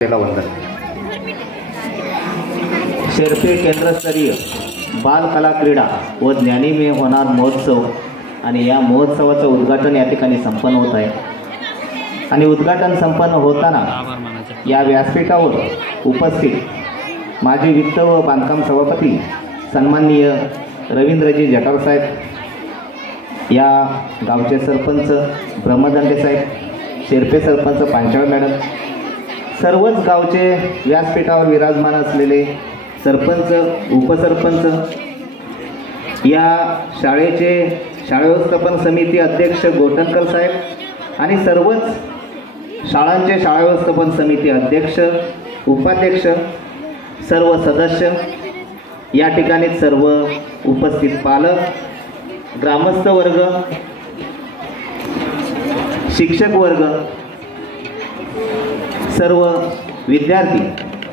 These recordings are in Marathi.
वंदन। शेरपे केंद्रस्तरीय बाल कला क्रीडा व ज्ञानीमय होणार महोत्सव आणि या महोत्सवाचं उद्घाटन या ठिकाणी संपन्न होत आहे। आणि उद्घाटन संपन्न होताना या व्यासपीठावर उपस्थित माजी वित्त व बांधकाम सभापती सन्माननीय रवींद्रजी जटार साहेब, या गावचे सरपंच ब्रह्मदंडे साहेब, शेरपे सरपंच पांचाळ मॅडम, सर्वच गावचे व्यासपीठावर विराजमान असलेले सरपंच, उपसरपंच, या शाळेचे शाळा व्यवस्थापन समिती अध्यक्ष गोटणकर साहेब आणि सर्वच शाळांचे शाळा व्यवस्थापन समिती अध्यक्ष, उपाध्यक्ष, सर्व सदस्य, या ठिकाणी सर्व उपस्थित पालक, ग्रामस्थ वर्ग, शिक्षक वर्ग, सर्व विद्यार्थी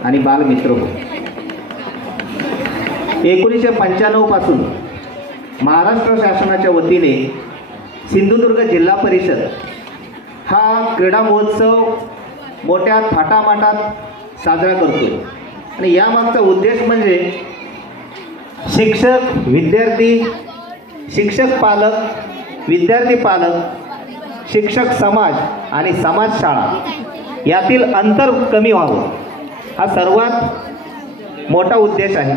आणि बालमित्र हो, 1995 पासून महाराष्ट्र शासनाच्या वतीने सिंधुदुर्ग जिल्हा परिषद हा क्रीडा महोत्सव मोठ्या थाटामाटात साजरा करतो। आणि यामागचा उद्देश म्हणजे शिक्षक, विद्यार्थी, शिक्षक पालक, विद्यार्थी पालक, शिक्षक समाज आणि समाज शाळा यातील अंतर कमी व्हावं, हा सर्वात मोठा उद्देश आहे।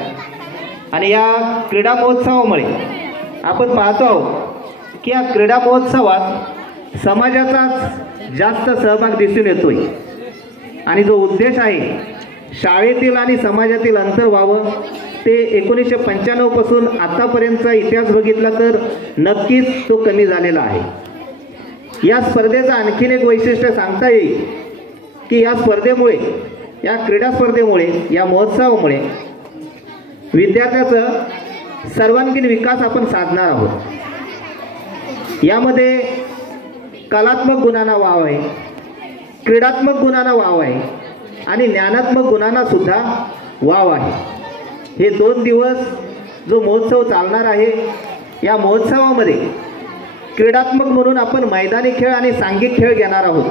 आणि या क्रीडा महोत्सवामुळे आपण पाहतो आहोत की या क्रीडा महोत्सवात समाजाचाच जास्त सहभाग दिसून येतोय। आणि जो उद्देश आहे शाळेतील आणि समाजातील अंतर व्हावं, ते 1995 पासून आतापर्यंतचा इतिहास बघितला तर नक्कीच तो कमी झालेला आहे। या स्पर्धेचं आणखीन एक वैशिष्ट्य सांगता येईल की या स्पर्धेमुळे, या क्रीडा स्पर्धेमुळे, या महोत्सवामुळे विद्यार्थ्याचा सर्वांगीण विकास आपण साधणार आहोत। यामध्ये कलात्मक गुणांना वाव आहे, क्रीडात्मक गुणांना वाव आहे आणि ज्ञानात्मक गुणांना सुद्धा वाव आहे। हे 2 दिवस जो महोत्सव चालणार आहे, या महोत्सवामध्ये क्रीडात्मक म्हणून आपण मैदानी खेळ आणि सांघिक खेळ घेणार आहोत,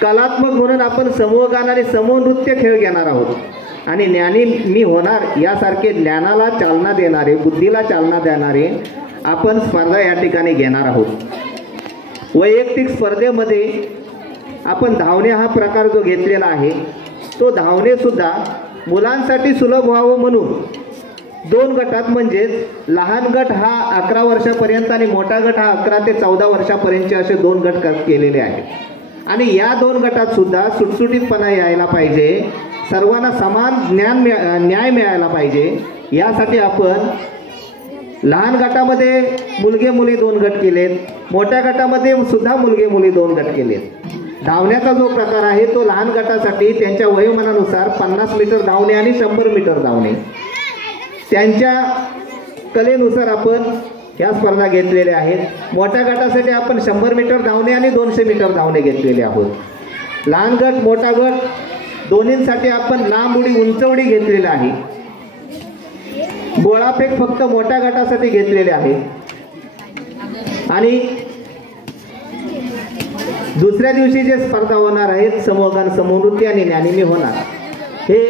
कलात्मक म्हणून आपण समूहगान आणि समूह नृत्य खेळ घेणार आहोत, आणि ज्ञानी मी होणार यासारखे ज्ञानाला चालना देणारे, बुद्धीला चालना देणारे आपण स्पर्धा या ठिकाणी घेणार आहोत। वैयक्तिक स्पर्धेमध्ये आपण धावणे हा प्रकार जो घेतलेला आहे, तो धावणे सुद्धा मुलांसाठी सुलभ व्हावं म्हणून 2 गटात, म्हणजेच लहान गट हा 11 वर्षापर्यंत आणि मोठा गट हा 11 ते 14 वर्षापर्यंतचे असे 2 गट केलेले आहेत। आणि या 2 गटात सुद्धा सुटसुटीतपणा यायला पाहिजे, सर्वांना समान न्याय मिळायला पाहिजे, यासाठी आपण लहान गटामध्ये मुलगे मुली 2 गट केलेत, मोठ्या गटामध्ये सुद्धा मुलगे मुली 2 गट केलेत। धावण्याचा जो प्रकार आहे तो लहान गटासाठी त्यांच्या वयोमानानुसार 50 मीटर धावणे आणि 100 मीटर धावणे, त्यांच्या कलेनुसार आपण ह्या स्पर्धा घेतलेल्या आहेत। मोठ्या गटासाठी आपण 100 मीटर धावणे आणि 200 मीटर धावणे घेतलेले आहोत। लहान गट, मोठा गट दोन्हींसाठी आपण लांब उडी, उंच उडी घेतलेली आहे। गोळाफेक फक्त मोठ्या गटासाठी घेतलेले आहे। आणि दुसऱ्या दिवशी जे स्पर्धा होणार आहेत, समूहगान, समूह नृत्य आणि ज्ञानीमय होणार, हे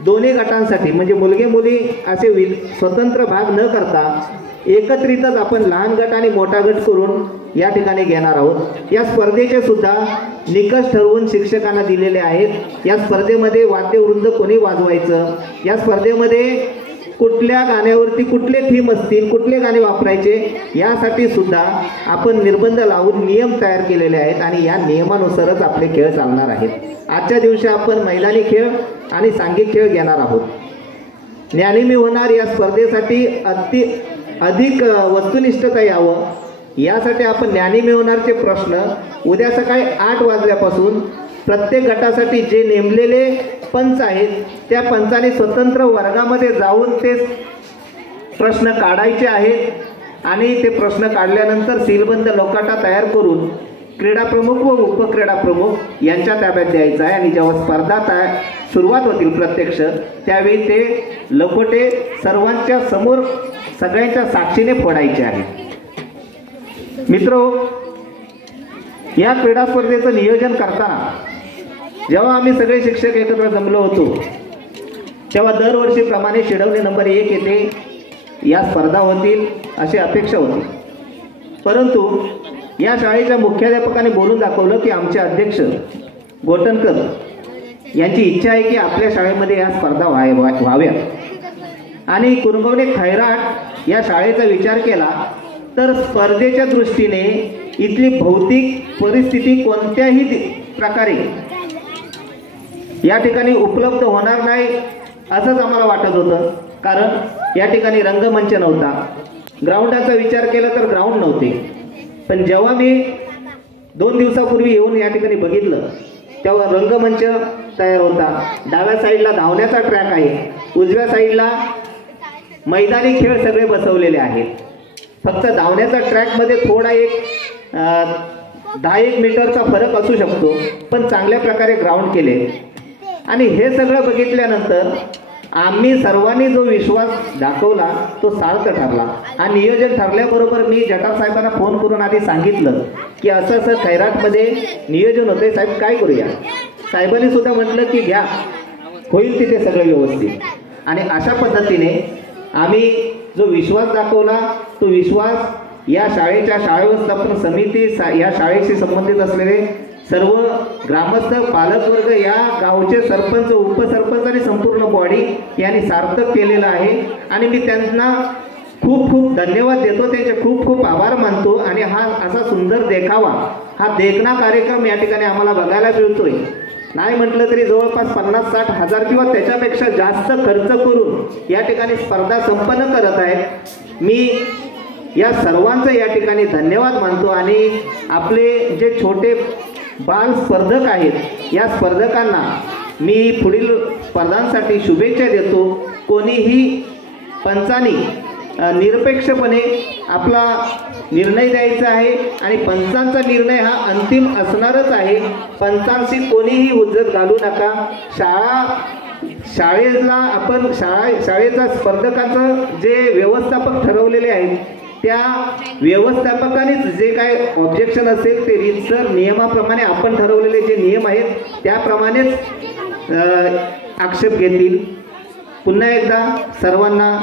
दोन्ही गटांसाठी म्हणजे मुलगे मुली असे स्वतंत्र भाग न करता एकत्रितच आपण लहान गट आणि मोठा गट करून या ठिकाणी घेणार आहोत। या स्पर्धेचे सुद्धा निकष ठरवून शिक्षकांना दिलेले आहेत। या स्पर्धेमध्ये वाद्यवृंद कोणी वाजवायचं, या स्पर्धेमध्ये कुठल्या गाण्यावरती कुठले थीम असतील, कुठले गाणे वापरायचे, यासाठी सुद्धा आपण निर्बंध लावून नियम तयार केलेले आहेत आणि या नियमानुसारच आपले खेळ चालणार आहेत। आजच्या दिवशी आपण मैदानी खेळ आणि सांघिक खेळ घेणार आहोत। ज्ञानीमय होणार या स्पर्धेसाठी अधिक वस्तुनिष्ठता यावं, यासाठी आपण ज्ञानीमय होणारचे प्रश्न उद्या सकाळी 8 वाजल्यापासून प्रत्येक गटासाठी जे नेमलेले पंच आहेत, त्या पंचाने स्वतंत्र वर्गामध्ये जाऊन ते प्रश्न काढायचे आहेत। आणि ते प्रश्न काढल्यानंतर सीलबंद लकोटा तयार करून क्रीडा प्रमुख व उपक्रीडा प्रमुख यांच्या ताब्यात द्यायचा आहे। आणि जेव्हा स्पर्धा सुरुवात होतील प्रत्यक्ष, त्यावेळी ते लकोटे सर्वांच्या समोर सगळ्यांच्या साक्षीने फोडायचे आहेत। मित्रो, या क्रीडा स्पर्धेचं नियोजन करताना जेव्हा आम्ही सगळे शिक्षक एकत्र जमलो होतो तेव्हा दरवर्षीप्रमाणे शिडवणे नंबर 1 येथे या स्पर्धा होतील अशी अपेक्षा होती. परंतु या शाळेच्या मुख्याध्यापकाने बोलून दाखवलं की आमचे अध्यक्ष गोटनकर यांची इच्छा आहे की आपल्या शाळेमध्ये या स्पर्धा व्हाव्या आणि कुरंगवणे खैराट या शाळेचा विचार केला तर स्पर्धेच्या दृष्टीने इथली भौतिक परिस्थिती कोणत्याही प्रकारे या ठिकाणी उपलब्ध होणार नाही असंच आम्हाला वाटत होतं. कारण या ठिकाणी रंगमंच नव्हता, ग्राउंडाचा विचार केला तर ग्राउंड नव्हते. पण जेव्हा मी 2 दिवसापूर्वी येऊन या ठिकाणी बघितलं तेव्हा रंगमंच तयार होता. डाव्या साईडला धावण्याचा ट्रॅक आहे, उजव्या साईडला मैदानी खेळ सगळे बसवलेले आहेत. फक्त धावण्याचा ट्रॅकमध्ये थोडा 10-1 मीटरचा फरक असू शकतो, पण चांगल्या प्रकारे ग्राउंड केले. आणि हे सगळं बघितल्यानंतर आम्ही सर्वांनी जो विश्वास दाखवला तो सार्थ ठरला. आणि नियोजन ठरल्याबरोबर मी जटार साहेबांना फोन करून आधी सांगितलं की असं असं खैराटमध्ये नियोजन होतंय साहेब, काय करूया. साहेबांनी सुद्धा म्हटलं की घ्या, होईल तिथे सगळं व्यवस्थित. आणि अशा पद्धतीने आम्ही जो विश्वास दाखवला तो विश्वास या शाळेच्या शाळा व्यवस्थापन समिती, या शाळेशी संबंधित असलेले सर्व ग्रामस्थ, पालकवर्ग, या गावचे सरपंच, उपसरपंच आणि संपूर्ण बॉडी यांनी सार्थक केलेलं आहे. आणि मी त्यांना खूप खूप धन्यवाद देतो, त्यांचे खूप खूप आभार मानतो. आणि हा असा सुंदर देखावा, हा देखणा कार्यक्रम या ठिकाणी आम्हाला बघायला मिळतोय. नाही म्हटलं तरी जवळपास 50-60 हजार किंवा त्याच्यापेक्षा जास्त खर्च करून या ठिकाणी स्पर्धा संपन्न करत आहेत. मी या सर्वांचं या ठिकाणी धन्यवाद मानतो. आणि आपले जे छोटे बाल स्पर्धक आहेत या स्पर्धकांना मी पुढील स्पर्धांसाठी शुभेच्छा देतो. कोणीही पंचांनी निरपेक्षपणे आपला निर्णय द्यायचा आहे आणि पंचांचा निर्णय हा अंतिम असणारच आहे. पंचांशी कोणीही हुज्जत घालू नका. शाळेचा स्पर्धकांचं जे व्यवस्थापक ठरवलेले आहेत त्या व्यवस्थापकानेच जे काय ऑब्जेक्शन असेल ते रीतसर नियमाप्रमाणे आपण ठरवलेले जे नियम आहेत त्याप्रमाणेच आक्षेप घेतील. पुन्हा एकदा सर्वांना